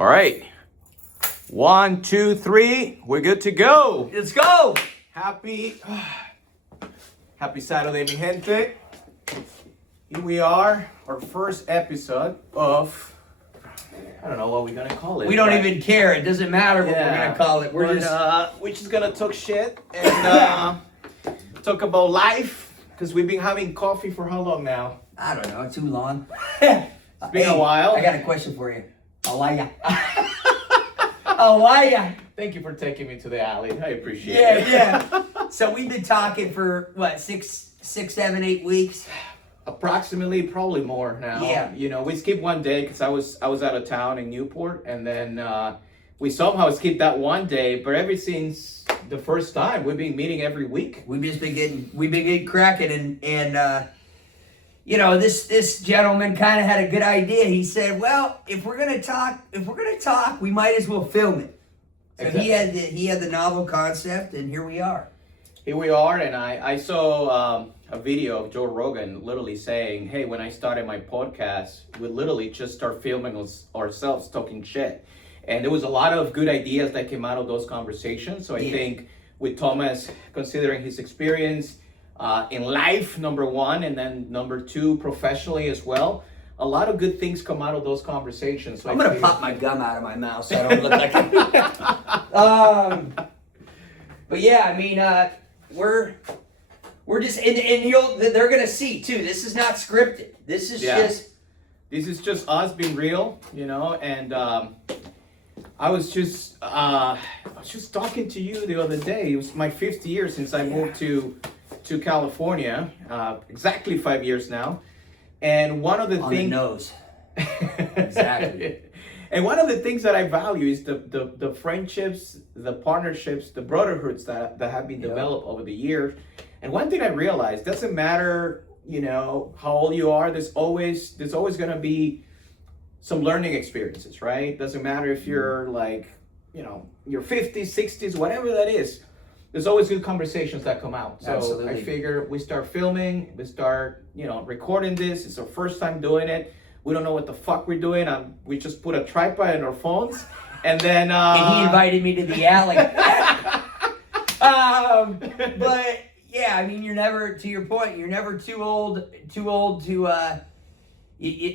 All right. 1, 2, 3. We're good to go. Let's go. Happy Saturday, mi gente. Here we are, our first episode of, I don't know what we're gonna call it. We don't even care. It doesn't matter what we're gonna call it. We're just gonna talk shit and talk about life, because we've been having coffee for how long now? I don't know. Too long. It's been a while. I got a question for you. Alaya. Alaya. Thank you for taking me to the alley. I appreciate it. Yeah. So we've been talking for what, six, 7, 8 weeks. Approximately, probably more now. Yeah. You know, we skipped one day because I was out of town in Newport, and then we somehow skipped that one day. But ever since the first time, we've been meeting every week. We've been getting cracking, and you know, this gentleman kind of had a good idea. He said, "Well, if we're gonna talk, we might as well film it." So exactly. he had the novel concept, and here we are. Here we are, and I saw a video of Joe Rogan literally saying, "Hey, when I started my podcast, we literally just start filming ourselves talking shit." And there was a lot of good ideas that came out of those conversations. So I think with Thomas, considering his experience in life, number one, and then number two, professionally as well, a lot of good things come out of those conversations. So I'm going to pop my gum out of my mouth so I don't look like it. But yeah, I mean, we're just, and they're going to see too. This is not scripted. This is just us being real, you know, and I was just talking to you the other day. It was my 5th year since I moved to California, exactly 5 years now. And one of the things... On the nose. Exactly. And one of the things that I value is the friendships, the partnerships, the brotherhoods that have been developed over the years. And one thing I realized, doesn't matter, you know, how old you are, there's always going to be some learning experiences, right? Doesn't matter if you're like, you know, your 50s, 60s, whatever that is. There's always good conversations that come out. So absolutely. I figure we start filming, we start, you know, recording this. It's our first time doing it. We don't know what the fuck we're doing. We just put a tripod in our phones, and then and he invited me to the alley. But yeah, I mean, you're never, to your point, you're never too old to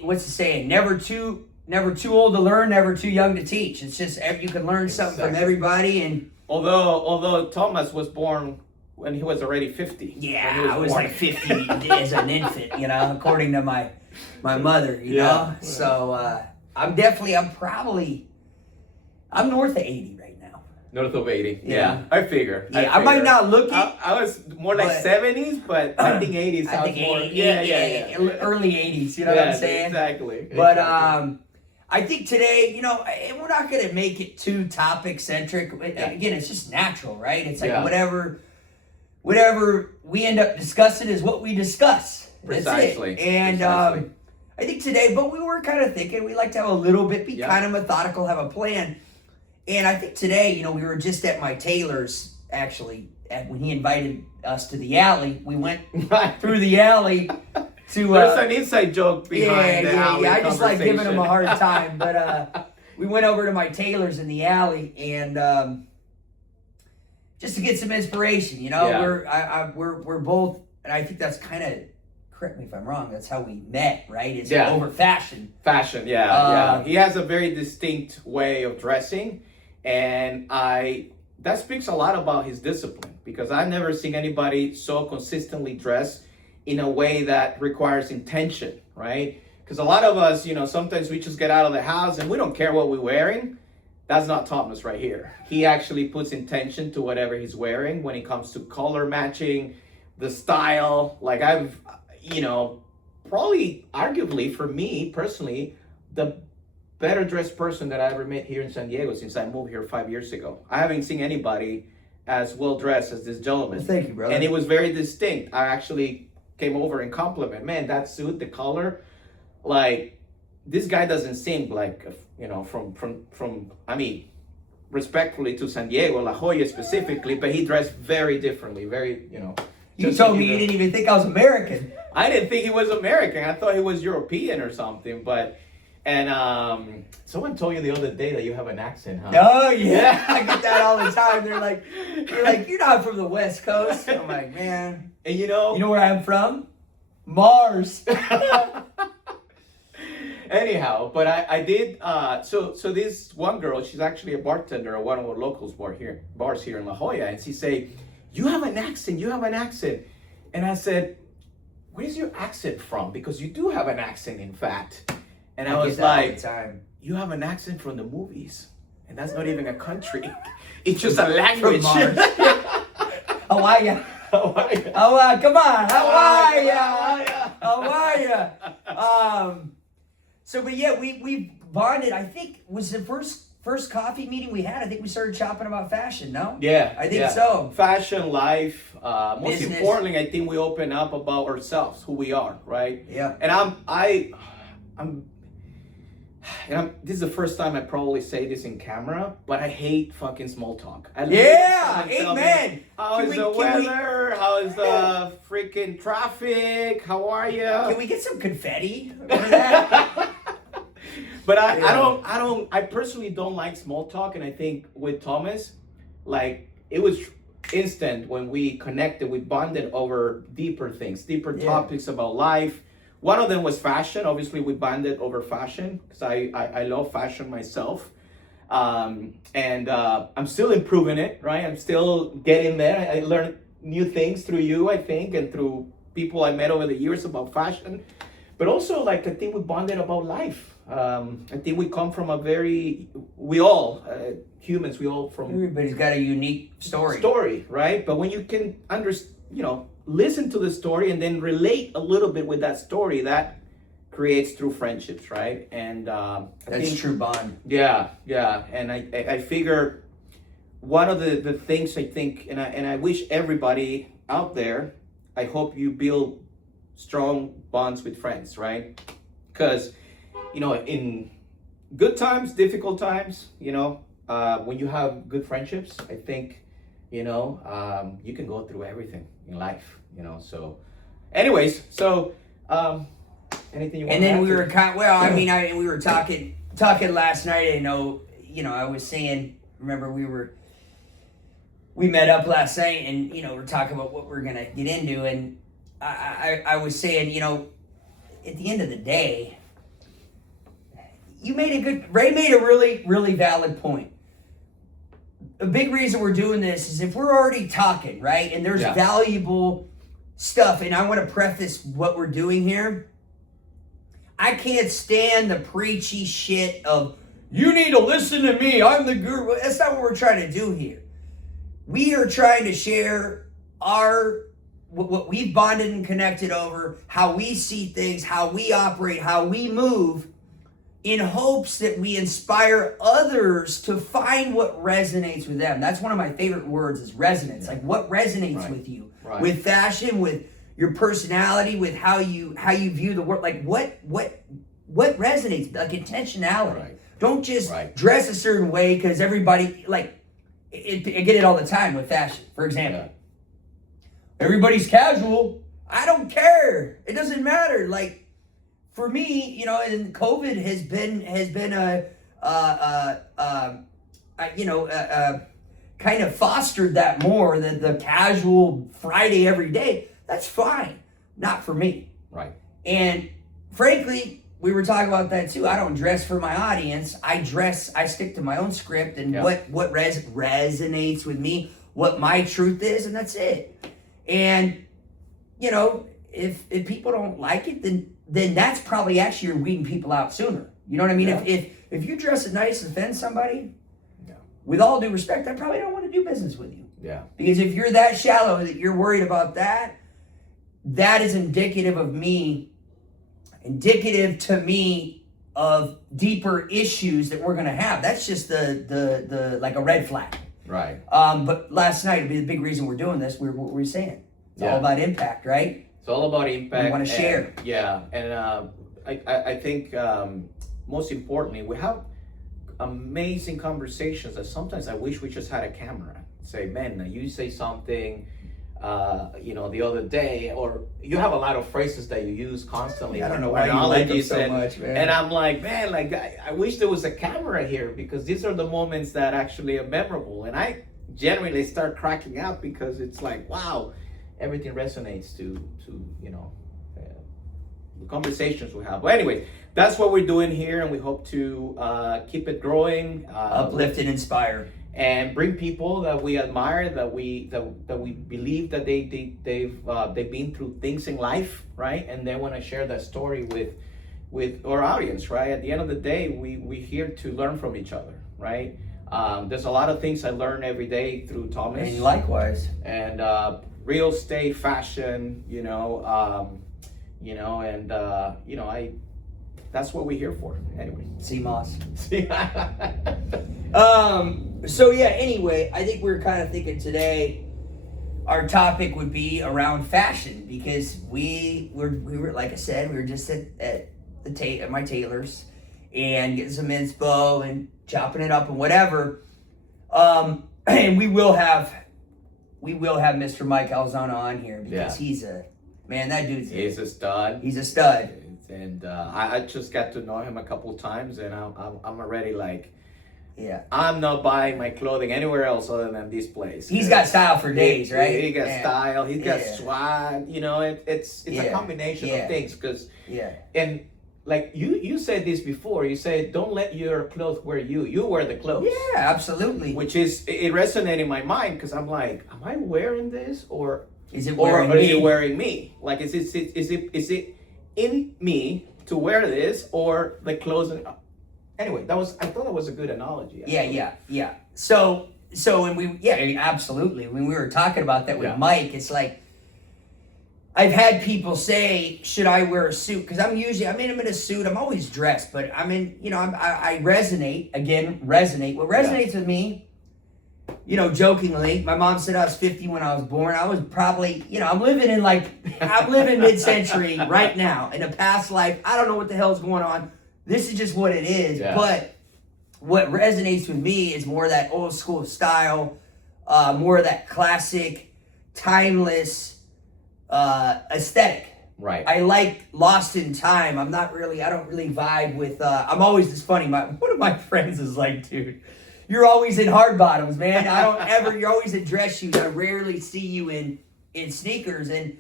what's the saying? Never too old to learn, never too young to teach. It's just you can learn something from everybody. And although Thomas was born when he was already 50. Yeah, I was like 50 as an infant, you know, according to my mother, you know. So I'm north of 80 right now. North of 80. Yeah. I figure. Yeah, I might not look it. I was more like 70s, but I think 80s sounds more. Yeah. Early 80s, you know what I'm saying? Exactly. But I think today, you know, we're not going to make it too topic centric. Again, it's just natural, right? It's like whatever we end up discussing is what we discuss. Precisely. That's it. And I think today, but we were kind of thinking we like to have a little bit, be kind of methodical, have a plan. And I think today, you know, we were just at my tailor's, actually, when he invited us to the alley. We went through the alley to... There's an inside joke behind the alley. I just like giving him a hard time. But we went over to my tailor's in the alley, and just to get some inspiration, you know. We're both, and I think that's kind of... Correct me if I'm wrong. That's how we met, right? It's over fashion. Fashion, yeah. He has a very distinct way of dressing, and that speaks a lot about his discipline, because I've never seen anybody so consistently dress in a way that requires intention, right? Because a lot of us, you know, sometimes we just get out of the house and we don't care what we're wearing. That's not Thomas right here. He actually puts intention to whatever he's wearing when it comes to color matching, the style. Like you know, probably arguably for me personally, the better dressed person that I ever met here in San Diego since I moved here 5 years ago. I haven't seen anybody as well dressed as this gentleman. Well, thank you, brother. And it was very distinct. I actually came over and complimented, man, that suit, the color, like this guy doesn't seem like, you know, from I mean, respectfully to San Diego, La Jolla specifically, but he dressed very differently, very, you know. You told me you didn't even think I was American. I didn't think he was American. I thought he was European or something. But And someone told you the other day that you have an accent, huh? Oh yeah, I get that all the time. They're like, you're not from the West Coast. I'm like, man. And you know where I'm from? Mars. Anyhow, but I did. So this one girl, she's actually a bartender at one of our locals bars here in La Jolla, and she say, "You have an accent. You have an accent." And I said, "Where's your accent from? Because you do have an accent, in fact." And I was like, "You have an accent from the movies, and that's not even a country. It's just a language." How are ya? Come on. How are ya? How are ya? So, but yeah, we bonded. I think was the first coffee meeting we had. I think we started chopping about fashion. No? Yeah, I think so. Fashion, life. Most Business. importantly, I think we open up about ourselves, who we are, right? Yeah. And this is the first time I probably say this in camera, but I hate fucking small talk. Amen. How is the weather? How is the freaking traffic? How are you? Can we get some confetti? Remember that? But I personally don't like small talk, and I think with Thomas, like it was instant when we connected, we bonded over deeper things, deeper topics about life. One of them was fashion. Obviously, we bonded over fashion because I love fashion myself. And I'm still improving it, right? I'm still getting there. I learned new things through you, I think, and through people I met over the years about fashion. But also, like, I think we bonded about life. I think we come from Everybody's got a unique story. Story, right? But when you can listen to the story and then relate a little bit with that story, that creates true friendships, right? And that's true bond. Yeah. And I figure one of the things I think, and I wish everybody out there, I hope you build strong bonds with friends, right? Because in good times, difficult times, when you have good friendships, I think you can go through everything in life, so anyways, anything you want and then we were we were talking last night. I was saying, remember we met up last night and we're talking about what we're gonna get into, and I was saying, at the end of the day, Ray made a really, really valid point. A big reason we're doing this is if we're already talking, right? And there's valuable stuff, and I want to preface what we're doing here. I can't stand the preachy shit of, you need to listen to me, I'm the guru. That's not what we're trying to do here. We are trying to share what we've bonded and connected over, how we see things, how we operate, how we move, in hopes that we inspire others to find what resonates with them. That's one of my favorite words, is resonance. Like, what resonates with you, with fashion, with your personality, with how you view the world. Like, what resonates? Like, intentionality. Right. Don't just dress a certain way because everybody, like, I get it all the time with fashion. For example, everybody's casual. I don't care. It doesn't matter. Like, for me, and COVID has been kind of fostered that more, than the casual Friday every day. That's fine. Not for me. Right. And frankly, we were talking about that too. I don't dress for my audience. I stick to my own script and what resonates with me, what my truth is, and that's it. And, if people don't like it, then that's probably actually you're weeding people out sooner. You know what I mean? Yeah. If you dress it nice and offend somebody, with all due respect, I probably don't want to do business with you. Yeah. Because if you're that shallow that you're worried about that is indicative to me of deeper issues that we're going to have. That's just the like a red flag. Right. But last night, the big reason we're doing this, what were we saying? It's all about impact, right? It's all about impact. We want to share. Yeah, and I think most importantly, we have amazing conversations that sometimes I wish we just had a camera. Say, man, you say something, the other day, or you have a lot of phrases that you use constantly. I don't know why you like them so much, man. And I'm like, man, like I wish there was a camera here, because these are the moments that actually are memorable. And I genuinely start cracking up, because it's like, wow, everything resonates to the conversations we have. But anyway, that's what we're doing here, and we hope to keep it growing, uplift and inspire, and bring people that we admire, that we believe that they've been through things in life, right? And they want to share that story with our audience, right? At the end of the day, we're here to learn from each other, right? There's a lot of things I learn every day through Thomas. And likewise. And real estate, fashion, that's what we're here for. Anyway. CMOS. So yeah, anyway, I think we're kind of thinking today our topic would be around fashion, because we were like I said, we were just at my tailor's and getting some inspo and chopping it up and whatever. And we will have Mr. Mike Alzona on here, because he's a stud. He's a stud. And I just got to know him a couple of times, and I'm already like, I'm not buying my clothing anywhere else other than this place. He's got style for days, right? He got style. He's got swag. It's a combination of things. And like you said this before. You said, don't let your clothes wear you. You wear the clothes. Yeah, absolutely. Which it resonated in my mind, because I'm like, am I wearing this, or is it wearing me? Is it wearing me? Like, is it in me to wear this, or the clothes? Anyway, I thought that was a good analogy. Yeah. So absolutely. When we were talking about that with Mike, it's like, I've had people say, should I wear a suit? Because I'm in a suit. I'm always dressed, but I resonate. What resonates with me, jokingly, my mom said I was 50 when I was born. I was probably, I'm living mid-century right now. In a past life, I don't know what the hell's going on. This is just what it is. Yeah. But what resonates with me is more of that old school style, more of that classic, timeless aesthetic. Right. I like Lost in Time. I don't really vibe with, I'm always this funny. One of my friends is like, dude, you're always in hard bottoms, man. You're always in dress shoes. I rarely see you in sneakers. And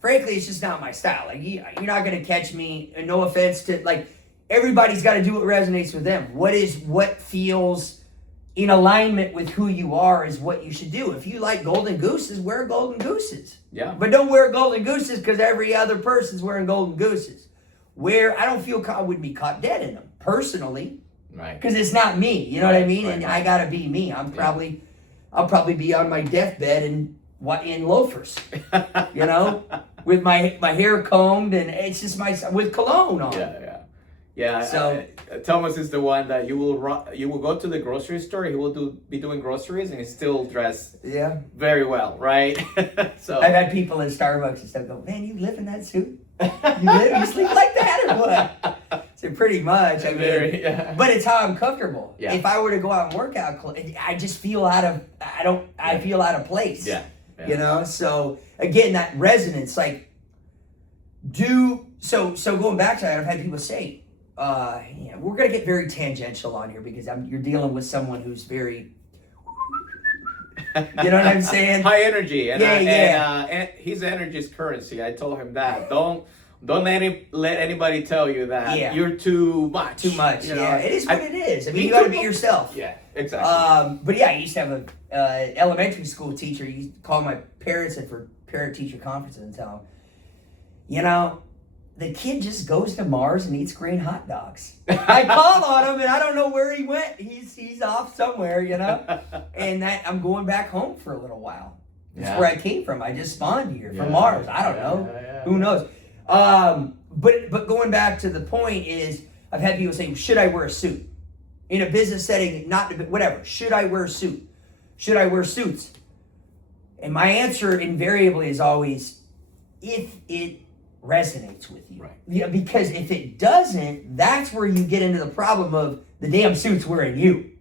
frankly, it's just not my style. Like, you're not going to catch me, and no offense to, like, everybody's got to do what resonates with them. What feels in alignment with who you are is what you should do. If you like golden gooses, wear golden gooses. Yeah. But don't wear golden gooses because every other person's wearing golden gooses. I wouldn't be caught dead in them, personally. Right. Because it's not me. You know what I mean? Right. And I got to be me. I'll probably be on my deathbed in loafers. With my hair combed, and it's just with cologne on. Yeah. So Thomas is the one that you will go to the grocery store. He will be doing groceries, and he's still dressed very well, right? So I've had people in Starbucks and stuff go, "Man, you live in that suit? You sleep like that, or what?" So pretty much, but it's how I'm comfortable. Yeah. If I were to go out and work out, I just feel I feel out of place. Yeah. So again, that resonance, like, so going back to that, I've had people say, we're going to get very tangential on here, because you're dealing with someone who's very, you know what I'm saying? High energy. And his energy is currency. I told him that. Don't let anybody tell you that you're too much. Too much. It is what it is. I mean, you got to be yourself. Yeah, exactly. But I used to have a elementary school teacher. He used to call my parents in for parent-teacher conferences and tell them, the kid just goes to Mars and eats green hot dogs. I call on him, and I don't know where he went. He's off somewhere, and I'm going back home for a little while. That's where I came from. I just spawned here from Mars. I don't know. Who knows? But going back to the point is, I've had people say, should I wear a suit? In a business setting, whatever. Should I wear a suit? Should I wear suits? And my answer invariably is always, if it resonates with you. Right. Yeah, because if it doesn't, that's where you get into the problem of the damn suit's wearing you.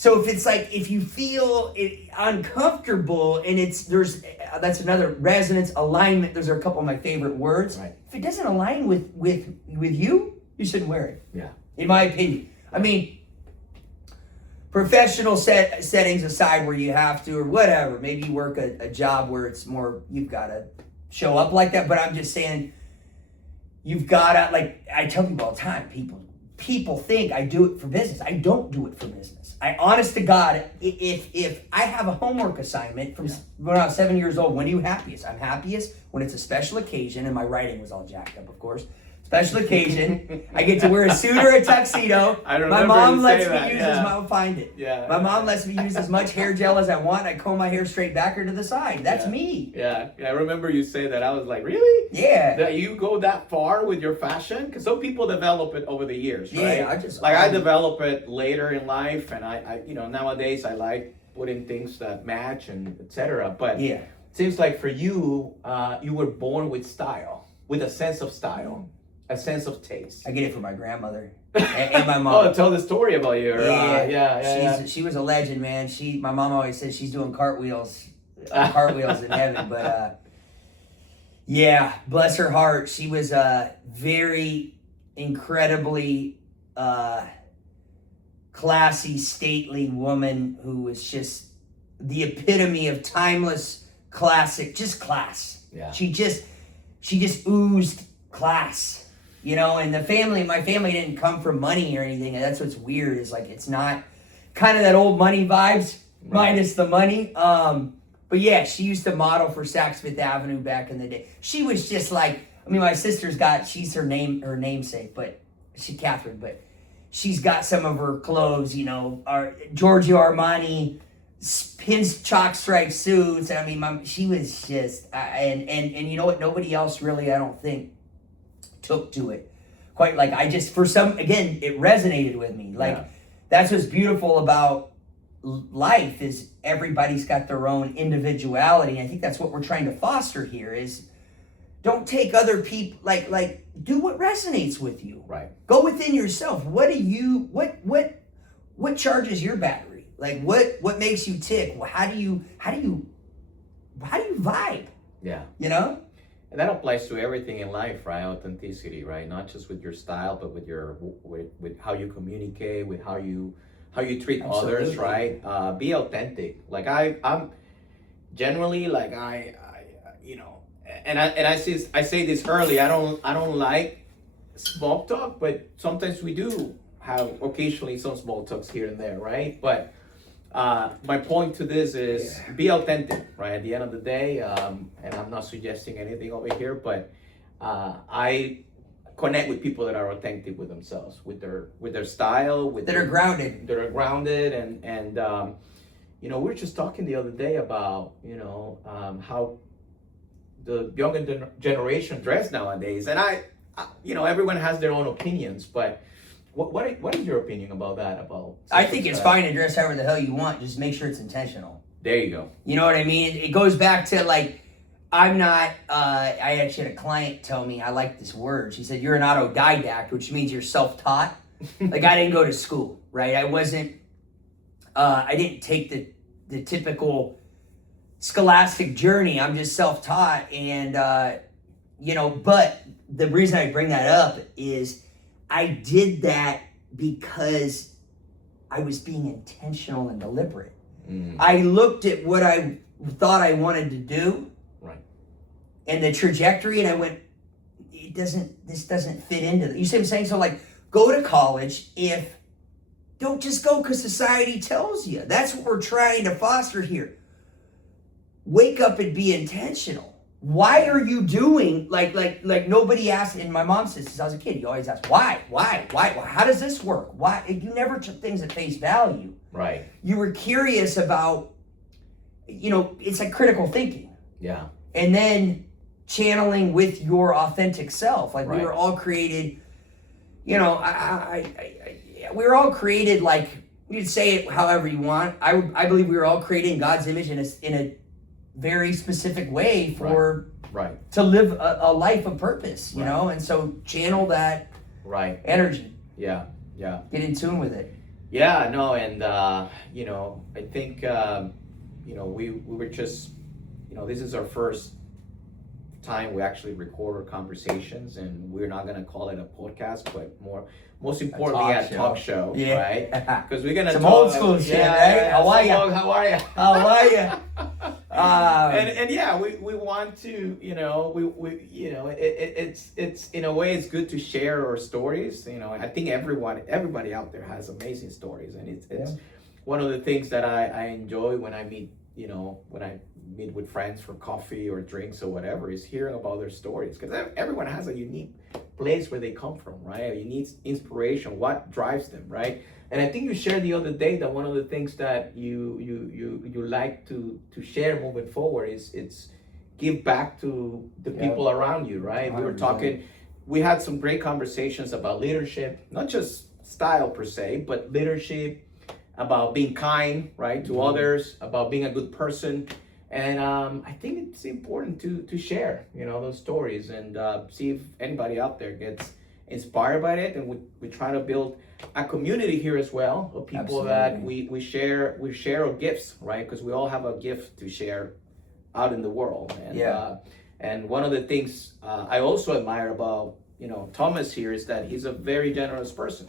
So if it's like, if you feel uncomfortable and that's another resonance, alignment. Those are a couple of my favorite words. Right. If it doesn't align with you, you shouldn't wear it. Yeah. In my opinion. I mean, professional settings aside where you have to or whatever, maybe you work a job where it's more, you've got to show up like that. But I'm just saying, you've got to, like I tell people all the time, people think I do it for business. I don't do it for business. I, honest to God, if I have a homework assignment from when I was 7 years old, when are you happiest? I'm happiest when it's a special occasion, and my writing was all jacked up, of course. Special occasion, I get to wear a suit or a tuxedo. My mom lets me use find it. Yeah. My mom lets me use as much hair gel as I want. I comb my hair straight back or to the side. That's me. Yeah. I remember you say that. I was like, really? Yeah. That you go that far with your fashion? Because some people develop it over the years, right? Yeah, I develop it later in life, and I nowadays I like putting things that match and etc. But it seems like for you, you were born with style, with a sense of style. A sense of taste. I get it from my grandmother and my mom. Oh, tell the story about you. She was a legend, man. My mom always said she's doing cartwheels in heaven. But bless her heart. She was a very incredibly classy, stately woman who was just the epitome of timeless, classic, just class. Yeah. She just oozed class. And my family didn't come from money or anything, and that's what's weird, is like, it's not kind of that old money vibes, minus the money. But yeah, she used to model for Saks Fifth Avenue back in the day. She was just like, my sister's she's her namesake, but Catherine, but she's got some of her clothes, our Giorgio Armani, chalk stripe suits. She was just, and you know what, nobody else really, I don't think, took to it quite like I just, for some, again, it resonated with me. That's what's beautiful about life, is everybody's got their own individuality. And I think that's what we're trying to foster here, is don't take other people, like do what resonates with you. Right. Go within yourself. What charges your battery? Like what makes you tick? How do you vibe? Yeah. And that applies to everything in life, right? Authenticity, right? Not just with your style, but with how you communicate, with how you treat others, right? Be authentic. Like I'm generally like I say this early. I don't like small talk, but sometimes we do have occasionally some small talks here and there, right? But my point to this is be authentic, right? At the end of the day, and I'm not suggesting anything over here, but I connect with people that are authentic with themselves, with their style, that are grounded. That are grounded, and we were just talking the other day about how the younger generation dress nowadays, and I everyone has their own opinions, but. What is your opinion about that? I think it's fine to dress however the hell you want. Just make sure it's intentional. There you go. You know what I mean? It goes back to like, I'm not, I actually had a client tell me, I like this word. She said, you're an autodidact, which means you're self-taught. Like I didn't go to school, right? I didn't take the typical scholastic journey. I'm just self-taught. And, but the reason I bring that up is I did that because I was being intentional and deliberate. I looked at what I thought I wanted to do, right, and the trajectory, and I went, this doesn't fit into that. You see what I'm saying? So like, go to college. Don't just go because society tells you. That's what we're trying to foster here. Wake up and be intentional. Why are you doing, like nobody asked, and my mom says, since I was a kid, you always ask, why, how does this work? Why? You never took things at face value. Right. You were curious about, it's like critical thinking. Yeah. And then channeling with your authentic self. Like we were all created, we were all created, like, you can say it however you want. I believe we were all created in God's image in a very specific way for to live a life of purpose, and so channel that energy. Yeah. Get in tune with it. Yeah, no, and you know, I think you know, we were just, you know, this is our first time we actually record our conversations, and we're not gonna call it a podcast, but most importantly a talk show, Yeah. right? Because we're gonna Some talk, old school shit, right? How are ya? How are you? How are you? And yeah, we want to, you know, we you know, it's in a way it's good to share our stories. You know, I think everybody out there has amazing stories, and it's one of the things that I enjoy when I meet, you know, when I meet with friends for coffee or drinks or whatever, is hearing about their stories, because everyone has a unique place where they come from, right? A unique inspiration, what drives them, right? And I think you shared the other day that one of the things that you like to share moving forward is it's give back to the people around you, right? 100%. We were talking, we had some great conversations about leadership, not just style per se, but leadership, about being kind, right, to others, about being a good person. And I think it's important to share, you know, those stories, and see if anybody out there gets inspired by it. And we try to build a community here as well of people that we share our gifts, right? Because we all have a gift to share out in the world. And and one of the things I also admire about, you know, Thomas here is that he's a very generous person.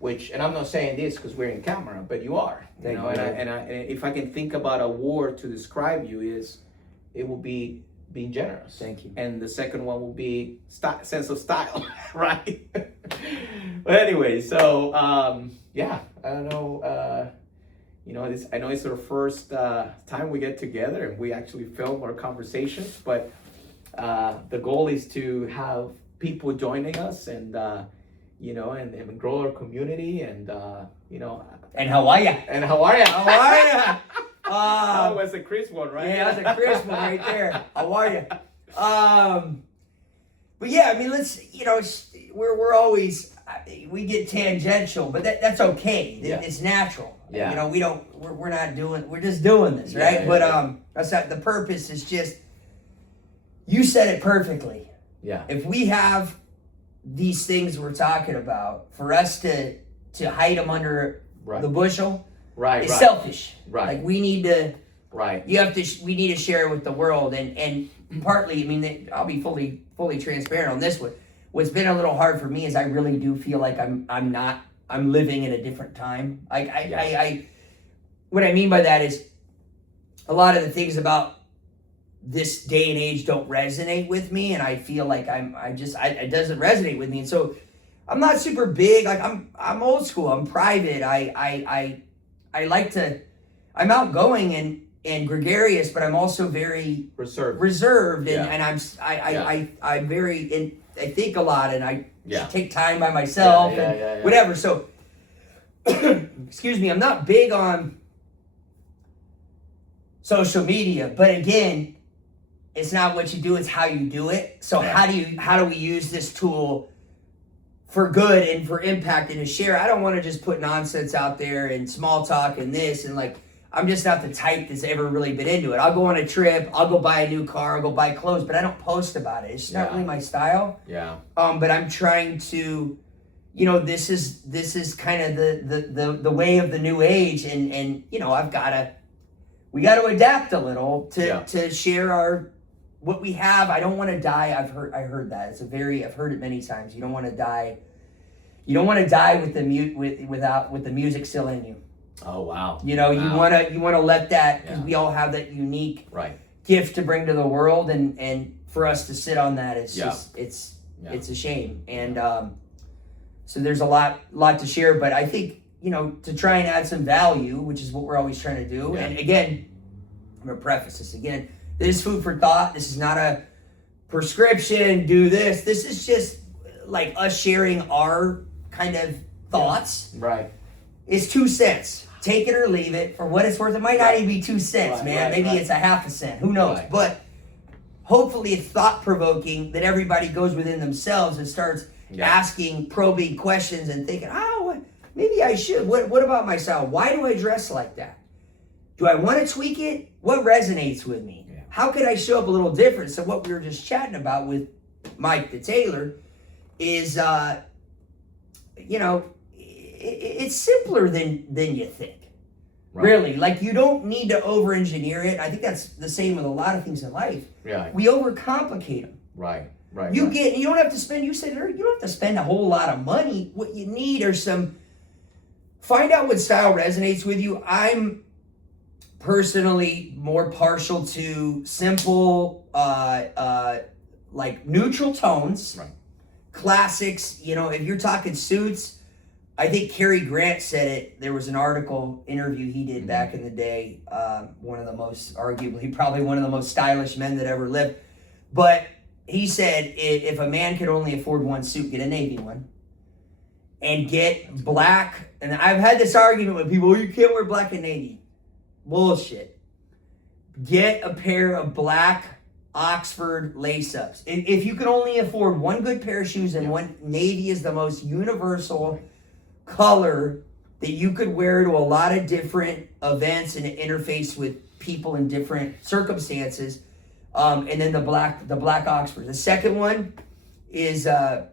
Which, and I'm not saying this because we're in camera, but you are, you know. And if I can think about a word to describe you, it will be being generous. Thank you. And the second one will be sense of style, right? But anyway, so yeah, I don't know. You know, I know it's our first time we get together and we actually film our conversations, but the goal is to have people joining us, and you know, and grow our community, and you know. And how are ya? And how are ya? How are ya? That was a Chris one, right? Yeah, that's a Chris one right there. How are ya? But yeah, I mean, let's, you know, we're always, we get tangential, but that's okay. Yeah. It's natural. Yeah. You know, we're just doing this, right? But that's not, the purpose is just, you said it perfectly. Yeah. If we have these things we're talking about, for us to hide them under the bushel, is selfish. Right. Like we need to. Right. We need to share it with the world, and partly, I mean, I'll be fully transparent on this one. What's been a little hard for me is I really do feel like I'm living in a different time. What I mean by that is a lot of the things about this day and age don't resonate with me, and I feel like it doesn't resonate with me. And so I'm not super big, like I'm old school, I'm private. I like to, I'm outgoing and gregarious, but I'm also very reserved and I'm very, I think a lot, and I take time by myself and whatever. So excuse me, I'm not big on social media, but again, it's not what you do, it's how you do it. So how do we use this tool for good and for impact and to share? I don't want to just put nonsense out there and small talk and this, and like, I'm just not the type that's ever really been into it. I'll go on a trip, I'll go buy a new car, I'll go buy clothes, but I don't post about it. It's just not really my style. Yeah. But I'm trying to, you know, this is kind of the way of the new age, and you know, we got to adapt a little to share what we have. I don't want to die. I heard that. I've heard it many times. You don't want to die. You don't want to die with the music still in you. Oh wow. You know, you want to let that, because we all have that unique gift to bring to the world, and for us to sit on that, it's just it's a shame. And so there's a lot to share, but I think, you know, to try and add some value, which is what we're always trying to do. And again, I'm gonna preface this again. This is food for thought. This is not a prescription, do this. This is just like us sharing our kind of thoughts. Right. It's 2 cents. Take it or leave it. For what it's worth, it might not even be 2 cents, man. Maybe it's a half a cent. Who knows? But hopefully it's thought-provoking that everybody goes within themselves and starts asking probing questions and thinking, maybe I should. What about my style? Why do I dress like that? Do I want to tweak it? What resonates with me? Yeah. How could I show up a little different? So what we were just chatting about with Mike the tailor is, you know, it's simpler than you think. Right. Really, like you don't need to over-engineer it. I think that's the same with a lot of things in life. Yeah. We overcomplicate them. Right. Right. You don't have to spend. You said you don't have to spend a whole lot of money. What you need are some. Find out what style resonates with you. I'm personally more partial to simple, like neutral tones, Right. classics. You know, if you're talking suits. I think Cary Grant said it. There was an interview he did back in the day. One of the most, arguably, probably one of the most stylish men that ever lived. But he said, if a man could only afford one suit, get a navy one. And get black. And I've had this argument with people, you can't wear black and navy. Bullshit. Get a pair of black Oxford lace-ups. If you can only afford one good pair of shoes, and one, navy is the most universal color that you could wear to a lot of different events and interface with people in different circumstances. And then the black Oxford. The second one is a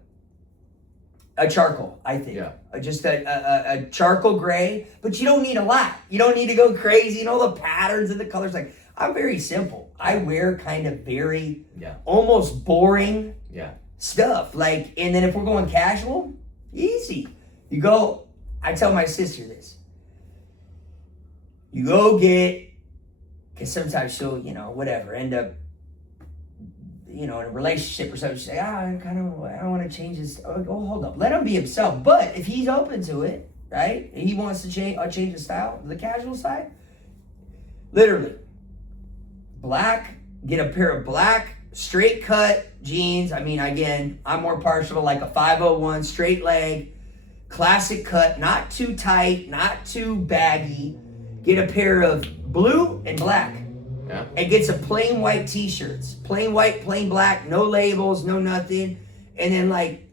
charcoal, I think. Yeah. Just a charcoal gray, but you don't need a lot. You don't need to go crazy and all the patterns and the colors. Like, I'm very simple. I wear kind of very almost boring stuff. Like, and then if we're going casual, easy. You go, I tell my sister this. You go get, because sometimes she'll, whatever, end up, in a relationship or something. She'll say, I want to change this. Oh, hold up. Let him be himself. But if he's open to it, right, and he wants to change his style, the casual side, literally, get a pair of black, straight cut jeans. I mean, again, I'm more partial to like a 501 straight leg, classic cut, not too tight, not too baggy. Get a pair of blue and black. Yeah. And get some plain white t-shirts. Plain white, plain black, no labels, no nothing. And then like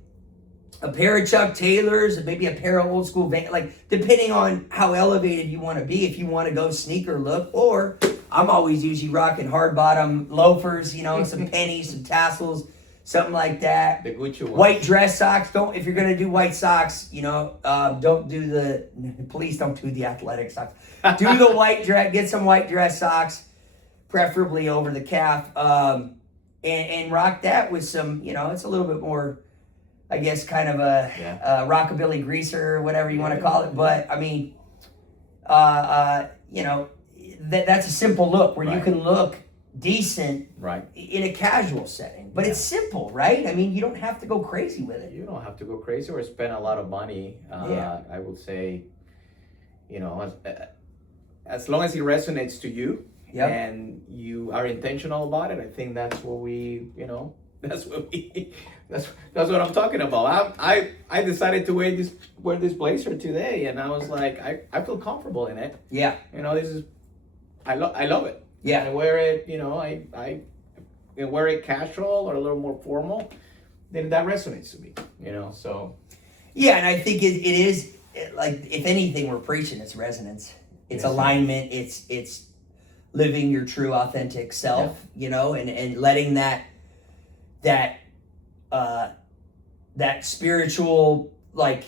a pair of Chuck Taylors and maybe a pair of old school Vans, like depending on how elevated you want to be, if you want to go sneaker look, or I'm always usually rocking hard bottom loafers, some pennies, some tassels, something like that. The Gucci ones. White dress socks. If you're gonna do white socks, don't do please don't do the athletic socks. Do the white dress, get some white dress socks, preferably over the calf, and rock that with some, it's a little bit more, I guess, kind of a rockabilly greaser or whatever you want to call it. But I mean, that's a simple look where you can look decent in a casual setting. But it's simple, right? I mean, you don't have to go crazy with it. You don't have to go crazy or spend a lot of money. I would say, as long as it resonates to you and you are intentional about it, I think that's what that's what I'm talking about. I decided to wear this blazer today, and I was like, I feel comfortable in it. Yeah. I love it. Yeah. I wear it, I wear it casual or a little more formal, then that resonates to me, so. Yeah, and I think it is, like, if anything we're preaching, it's resonance. It's alignment. It's living your true, authentic self, and letting that spiritual, like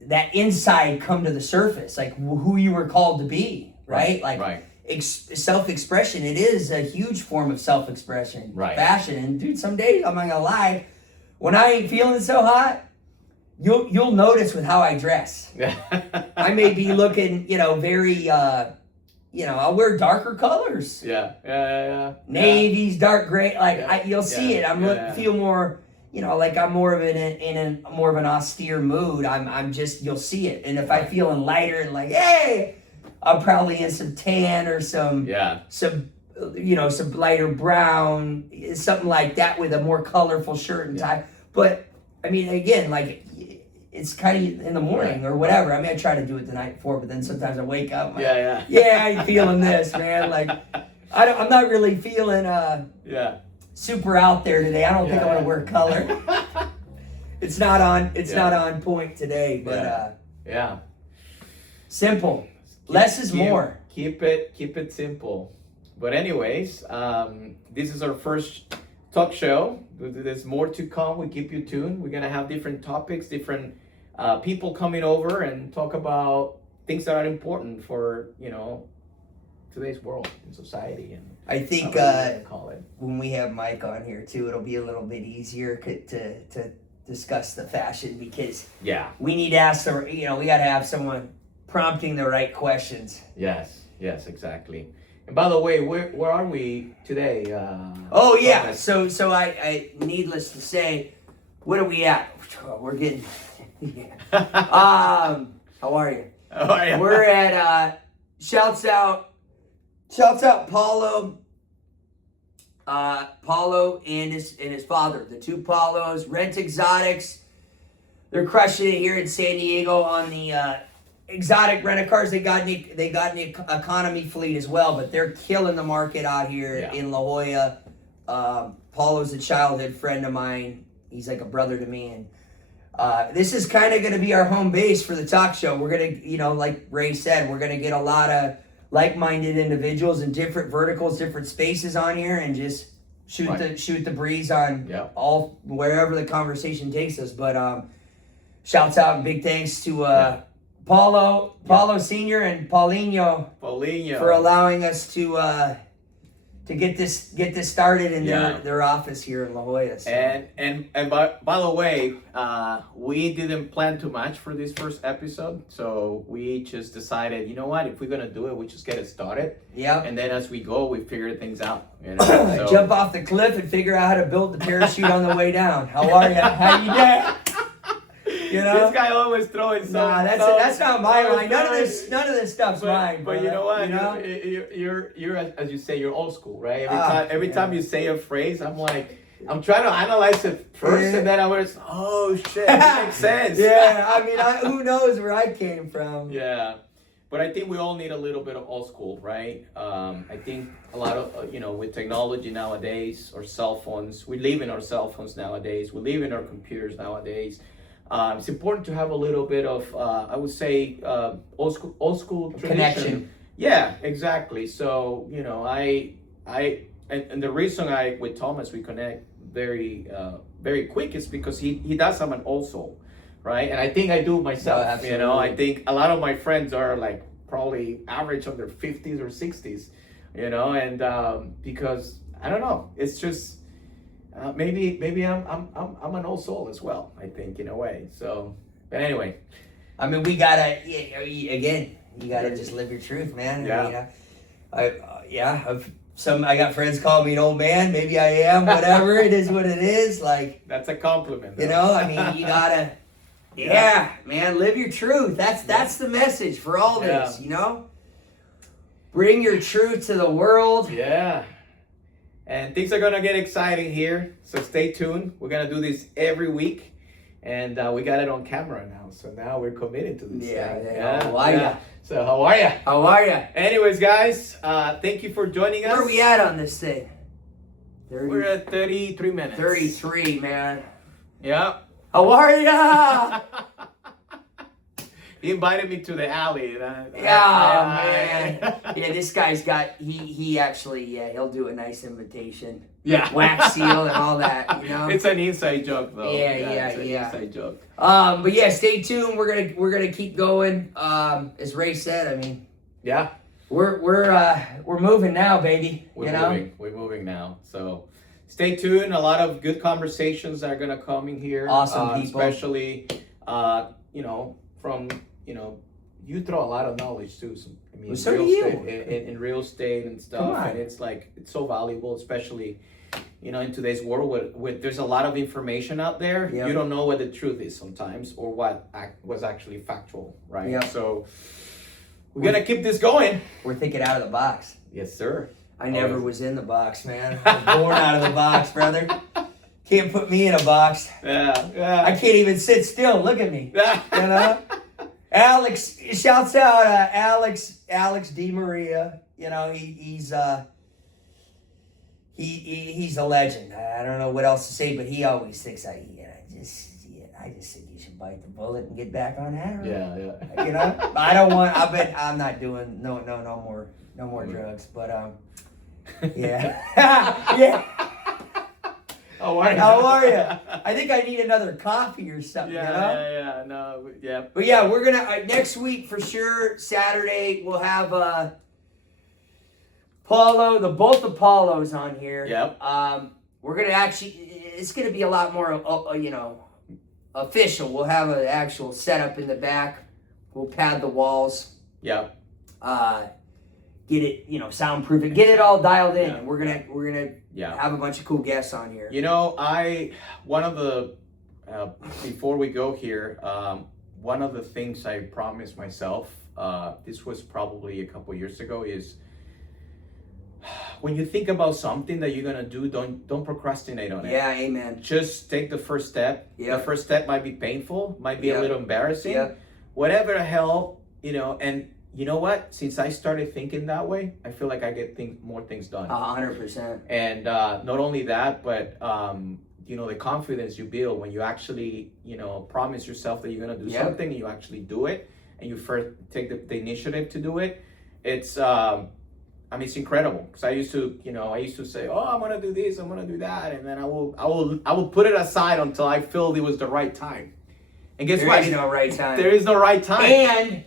that inside come to the surface, like who you were called to be, right? Self-expression, it is a huge form of self-expression. Fashion, and dude, some days, I'm not gonna lie, when I ain't feeling so hot, you'll notice with how I dress. I may be looking, very, I'll wear darker colors. Navies, dark gray, you'll see it. Feel more, like I'm more of in more of an austere mood. I'm just, you'll see it. And if I'm feeling lighter and like, hey, I'm probably in some tan or some lighter brown, something like that with a more colorful shirt and tie. But I mean, again, like it's kind of in the morning or whatever. I mean, I try to do it the night before, but then sometimes I wake up. Like, I ain't feeling this, man. Like I'm not really feeling super out there today. I don't think I want to wear color. It's not on point today, but simple. Less is more. Keep it simple. But anyways, this is our first talk show. There's more to come. We keep you tuned. We're gonna have different topics, different people coming over and talk about things that are important for, today's world and society. And I think call it. when we have Mike on here too, it'll be a little bit easier to discuss the fashion, because we need to ask we got to have someone prompting the right questions. Yes, exactly. And by the way, where are we today? So I needless to say, what are we at? We're getting. How are you? Oh, yeah. We're at shouts out Paulo. Paulo and his father, the two Paulos, Rent Exotics. They're crushing it here in San Diego on the exotic rent-a-cars. They got an economy fleet as well, but they're killing the market out here in La Jolla. Paulo's a childhood friend of mine. He's like a brother to me, and this is kind of going to be our home base for the talk show. We're going to, like Ray said, we're going to get a lot of like-minded individuals in different verticals, different spaces on here, and just shoot the breeze on all wherever the conversation takes us. But shouts out and big thanks to Paulo Senior and Paulinho for allowing us to get this started in their office here in La Jolla. So. And by the way, we didn't plan too much for this first episode, so we just decided, you know what, if we're gonna do it, we just get it started. Yeah. And then as we go, we figure things out. So. Jump off the cliff and figure out how to build the parachute on the way down. How are you? How you doing? This guy always throwing some. Nah, that's not my line. None of this stuff's mine. But you know what? You're as you say, you're old school, right? Every time you say a phrase, I'm trying to analyze it first, and then I was, oh shit, that makes sense. I mean, who knows where I came from? Yeah, but I think we all need a little bit of old school, right? I think a lot of with technology nowadays, or cell phones, we live in our cell phones nowadays. We live in our computers nowadays. It's important to have a little bit of, I would say, old school tradition. Connection. Yeah, exactly. So and the reason with Thomas we connect very quick is because he does have an old soul, right? And I think I do myself. Oh, absolutely. I think a lot of my friends are like probably average on their 50s or 60s, and because I don't know, it's just. Maybe I'm an old soul as well, I think, in a way. So, but anyway, I mean, we gotta you gotta just live your truth, man. Yeah. I got friends call me an old man. Maybe I am. Whatever. It is what it is. Like, that's a compliment. Though. I mean, you gotta. Man, live your truth. That's the message for all this. Bring your truth to the world. Yeah. And things are going to get exciting here, so stay tuned. We're going to do this every week, and we got it on camera now, so now we're committed to this thing. How are ya? So how are ya? How are ya? Anyways, guys, thank you for joining us. Where are we at on this thing? We're at 33 minutes. 33, man. Yeah. How are ya? He invited me to the alley. Man. Yeah, this guy's got, he actually, he'll do a nice invitation. Yeah. Wax seal and all that, It's an inside joke, though. Yeah. It's an inside joke. But yeah, stay tuned. We're gonna keep going. As Ray said, I mean. Yeah. We're moving now, baby. We're moving now. So stay tuned. A lot of good conversations are gonna come in here. Awesome people. Especially, from you throw a lot of knowledge too. So, I mean, so do you. In real estate and stuff, and it's so valuable, especially in today's world with there's a lot of information out there. Yep. You don't know what the truth is sometimes, or what was actually factual, right? Yep. So we're gonna keep this going. We're thinking out of the box. Yes, sir. I never was in the box, man. I was born out of the box, brother. Can't put me in a box. Yeah. I can't even sit still. Look at me. Alex, shouts out Alex D. Maria. He's a legend. I don't know what else to say, but he always thinks I just think you should bite the bullet and get back on that. Yeah. I don't want. I'm not doing no more drugs. But yeah. How are you? How are you? I think I need another coffee or something. Yeah, you know? yeah, no, yeah. But yeah, we're gonna next week for sure. Saturday we'll have Paulo, both the Paulos on here. Yep. We're gonna actually. It's gonna be a lot more, official. We'll have an actual setup in the back. We'll pad the walls. Yep. Get it, soundproof it. Get it all dialed in, Yeah. and we're gonna have a bunch of cool guests on here. One of the before we go here, one of the things I promised myself, this was probably a couple years ago, is when you think about something that you're gonna do, don't procrastinate on it. Yeah, amen. Just take the first step. Yep. The first step might be painful, might be Yep. a little embarrassing. Yep. Whatever the hell, and you know what? Since I started thinking that way, I feel like I get more things done. 100%. And not only that, but the confidence you build when you actually, promise yourself that you're gonna do something and you actually do it, and you first take the initiative to do it. It's it's incredible, because I used to say, oh, I'm gonna do this, I'm gonna do that, and then I will put it aside until I feel it was the right time. And guess what? There is no right time. There is no right time.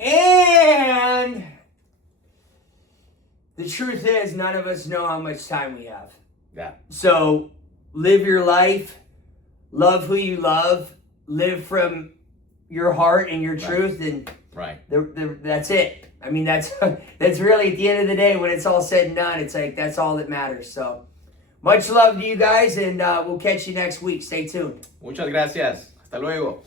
And the truth is, none of us know how much time we have. Yeah. So live your life, love who you love, live from your heart and your truth, and Right. that's it. I mean, that's really, at the end of the day, when it's all said and done, it's like that's all that matters. So much love to you guys, and we'll catch you next week. Stay tuned. Muchas gracias. Hasta luego.